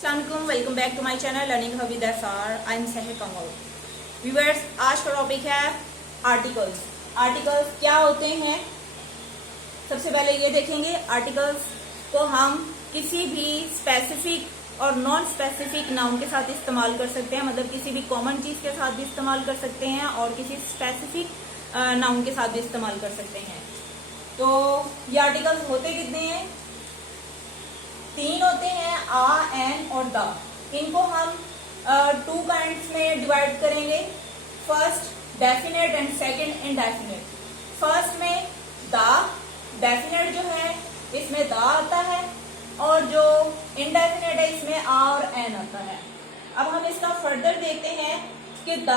अस्सलामुअलैकुम, welcome back to my channel learning hub with FR. I am Sehar Kamal. Viewers, आज का topic है articles. Articles क्या होते हैं, सबसे पहले ये देखेंगे। आर्टिकल्स को हम किसी भी स्पेसिफिक और नॉन स्पेसिफिक नाउन के साथ इस्तेमाल कर सकते हैं, मतलब किसी भी कॉमन चीज के साथ भी इस्तेमाल कर सकते हैं और किसी स्पेसिफिक नाउन के साथ भी इस्तेमाल कर सकते हैं। तो ये आर्टिकल्स होते कितने हैं? 3 होते हैं, आ, एन और द। इनको हम 2 काइंड्स में डिवाइड करेंगे। First definite and second indefinite. First में द, डेफिनेट जो है इसमें द आता है और जो इनडेफिनेट है इसमें आ और एन आता है। अब हम इसका फर्दर देखते हैं कि द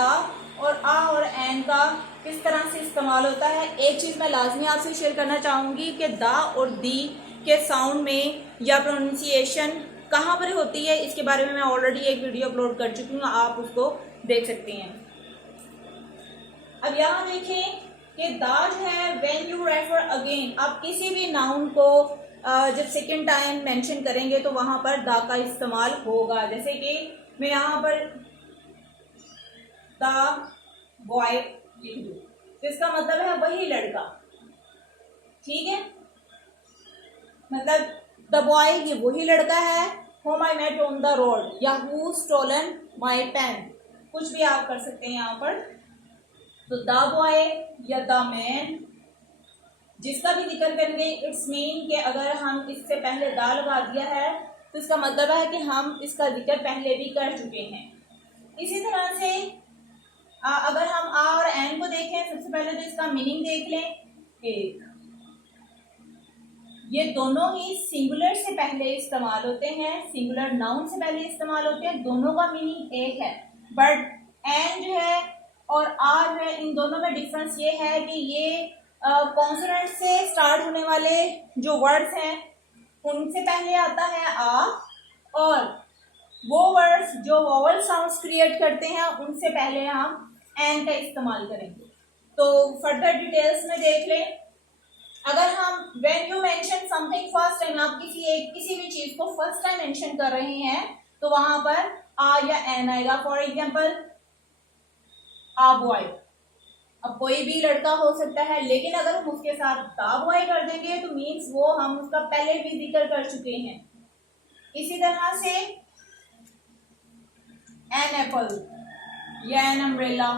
और आ और एन का किस तरह से इस्तेमाल होता है। एक चीज मैं लाजमी आपसे शेयर करना चाहूंगी कि द और दी के साउंड में या प्रोनाउंसिएशन कहाँ पर होती है, इसके बारे में मैं ऑलरेडी एक वीडियो अपलोड कर चुकी हूँ, आप उसको देख सकते हैं। अब यहाँ देखें कि द जो है व्हेन यू रेफर अगेन, आप किसी भी नाउन को जब सेकेंड टाइम मेंशन करेंगे तो वहां पर द का इस्तेमाल होगा। जैसे कि मैं यहाँ पर द बॉय लिख दूं तो इसका मतलब है वही लड़का, ठीक है। मतलब द बॉय ये वही लड़का है, whom I met on the road या who stolen my pen, कुछ भी आप कर सकते हैं यहाँ पर। तो द बॉय या द मैन जिसका भी जिक्र करेंगे, इट्स मीन कि अगर हम इससे पहले द लगा दिया है तो इसका मतलब है कि हम इसका जिक्र पहले भी कर चुके हैं। इसी तरह से अगर हम आ और एन को देखें, सबसे पहले तो इसका मीनिंग देख लें। एक, ये दोनों ही सिंगुलर से पहले इस्तेमाल होते हैं, सिंगुलर नाउन से पहले इस्तेमाल होते हैं, दोनों का मीनिंग एक है। बट एन जो है और आर है, इन दोनों में डिफरेंस ये है कि ये कॉन्सोनेंट से स्टार्ट होने वाले जो वर्ड्स हैं उनसे पहले आता है आ, और वो वर्ड्स जो वोवल साउंड्स क्रिएट करते हैं उनसे पहले हम एन का इस्तेमाल करेंगे। तो फर्दर डिटेल्स में देख लें। अगर हम when you mention something first time, आप किसी भी चीज को फर्स्ट टाइम मेंशन कर रहे हैं तो वहां पर आ या एन आएगा। फॉर एग्जांपल आ बॉय, अब कोई भी लड़का हो सकता है, लेकिन अगर हम उसके साथ द बॉय कर देंगे तो मीन्स वो हम उसका पहले भी जिक्र कर चुके हैं। इसी तरह से एन एप्पल या एन अम्ब्रेला,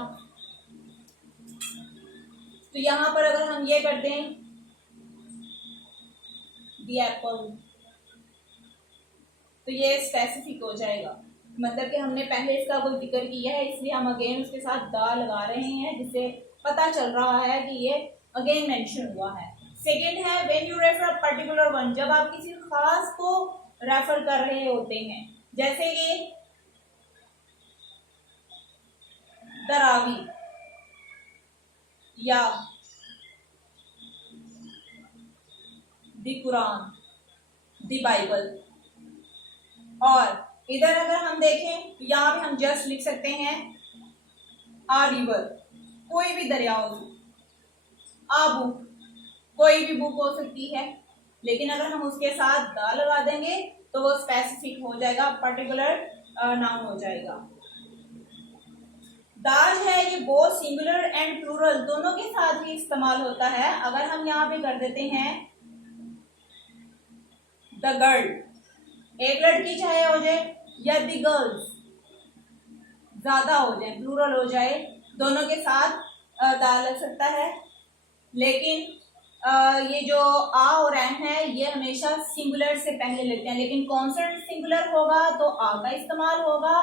तो यहां पर अगर हम ये कर दें दी एप्पल तो ये स्पेसिफिक हो जाएगा, मतलब कि हमने पहले इसका कोई जिक्र किया है इसलिए हम अगेन उसके साथ द लगा रहे हैं, जिससे पता चल रहा है कि ये अगेन मेंशन हुआ है। सेकंड है when you refer a particular one, जब आप किसी खास को रेफर कर रहे होते हैं, जैसे कि द रावी या द कुरान, द बाइबल। और इधर अगर हम देखें तो यहाँ भी हम जस्ट लिख सकते हैं आ रिवर, कोई भी दरिया हो, आ बुक, कोई भी बुक हो सकती है, लेकिन अगर हम उसके साथ द लगा देंगे तो वो स्पेसिफिक हो जाएगा, पर्टिकुलर नाउन हो जाएगा। दाज है ये बोथ सिंगुलर एंड प्लूरल दोनों के साथ भी इस्तेमाल होता है। अगर हम यहाँ पे कर देते हैं द गर्ल, एक लड़की चाहे हो जाए, या द गर्ल्स ज्यादा हो जाए, प्लूरल हो जाए, दोनों के साथ द लग सकता है। लेकिन ये जो आ और एन है ये हमेशा सिंगुलर से पहले लगते हैं, लेकिन कॉन्सोनेंट सिंगुलर होगा तो आ का इस्तेमाल होगा,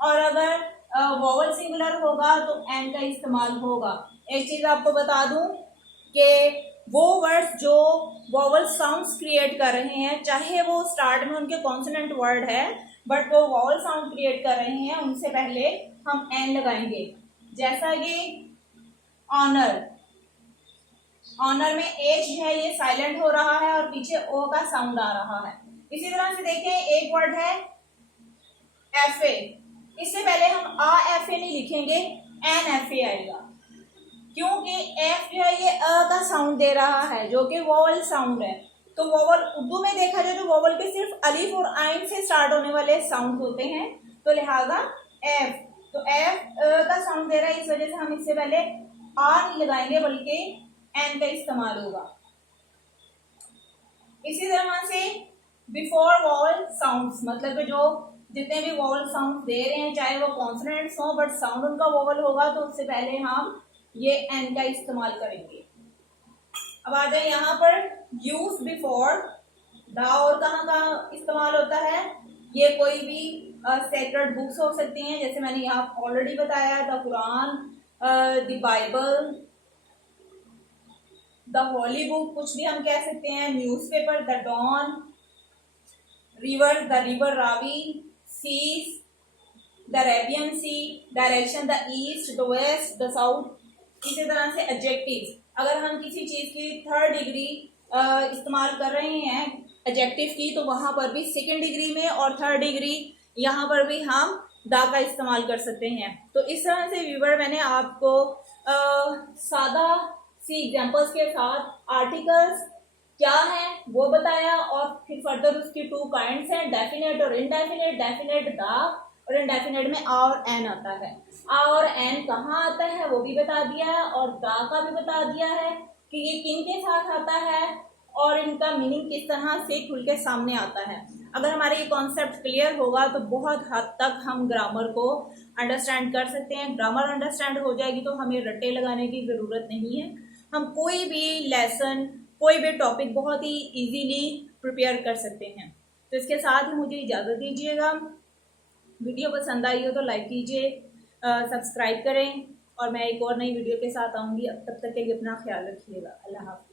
और अगर वोवल सिंगुलर होगा तो एन का इस्तेमाल होगा। एक चीज आपको बता दूं कि वो वर्ड्स जो वोवल साउंड्स क्रिएट कर रहे हैं, चाहे वो स्टार्ट में उनके कॉन्सोनेंट वर्ड है बट वो वोवल साउंड क्रिएट कर रहे हैं, उनसे पहले हम एन लगाएंगे। जैसा कि ऑनर, ऑनर में एच है ये साइलेंट हो रहा है और पीछे ओ का साउंड आ रहा है। इसी तरह से देखें एक वर्ड है एफ ए, इससे पहले हम आ एफ ए नहीं लिखेंगे, एन एफ ए आएगा, क्योंकि एफ जो है ये अ का साउंड दे रहा है जो कि वोवल साउंड है। तो वोवल उर्दू में देखा जाए तो वोवल के सिर्फ अलिफ और आइन से स्टार्ट होने वाले साउंड होते हैं, तो लिहाजा एफ, तो एफ का साउंड दे रहा है, इस वजह से हम इससे पहले आ नहीं लगाएंगे बल्कि एन का इस्तेमाल होगा। इसी तरह से बिफोर वोवल साउंड्स, मतलब कि जो जितने भी वोवल साउंड दे रहे हैं चाहे वो कॉन्सोनेंट्स हो बट साउंड उनका वोवल होगा, तो उससे पहले हम ये एन का इस्तेमाल करेंगे। अब आ जाए यहाँ पर यूज बिफोर द, और कहाँ इस्तेमाल होता है, ये कोई भी सेक्रेड बुक्स हो सकती हैं, जैसे मैंने यहाँ ऑलरेडी बताया, the Quran, the Bible, the holy book, कुछ भी हम कह सकते हैं, newspaper, the Dawn, river, the river Ravi, seas, the Arabian sea, direction, the east, the west, the south. इसी तरह से एडजेक्टिव्स, अगर हम किसी चीज की थर्ड डिग्री इस्तेमाल कर रहे हैं एडजेक्टिव की, तो वहां पर भी सेकेंड डिग्री में और थर्ड डिग्री यहाँ पर भी हम द का इस्तेमाल कर सकते हैं। तो इस तरह से व्यूअर मैंने आपको सादा सी एग्जांपल्स के साथ आर्टिकल्स क्या है वो बताया, और फिर फर्दर उसकी टू काइंड्स हैं, डेफिनेट और इनडेफिनेट। डेफिनेट द और इनडेफिनेट में आ और एन आता है। आ और एन कहाँ आता है वो भी बता दिया है, और द का भी बता दिया है कि ये किन के साथ आता है और इनका मीनिंग किस तरह से खुल के सामने आता है। अगर हमारे ये कॉन्सेप्ट क्लियर होगा तो बहुत हद तक हम ग्रामर को अंडरस्टैंड कर सकते हैं। ग्रामर अंडरस्टैंड हो जाएगी तो हमें रट्टे लगाने की ज़रूरत नहीं है, हम कोई भी लेसन, कोई भी टॉपिक बहुत ही इजीली प्रिपेयर कर सकते हैं। तो इसके साथ ही मुझे इजाज़त दीजिएगा। वीडियो पसंद आई हो तो लाइक कीजिए, सब्सक्राइब करें, और मैं एक और नई वीडियो के साथ आऊँगी। अब तब तक के लिए अपना ख्याल रखिएगा। अल्लाह हाफ़िज़।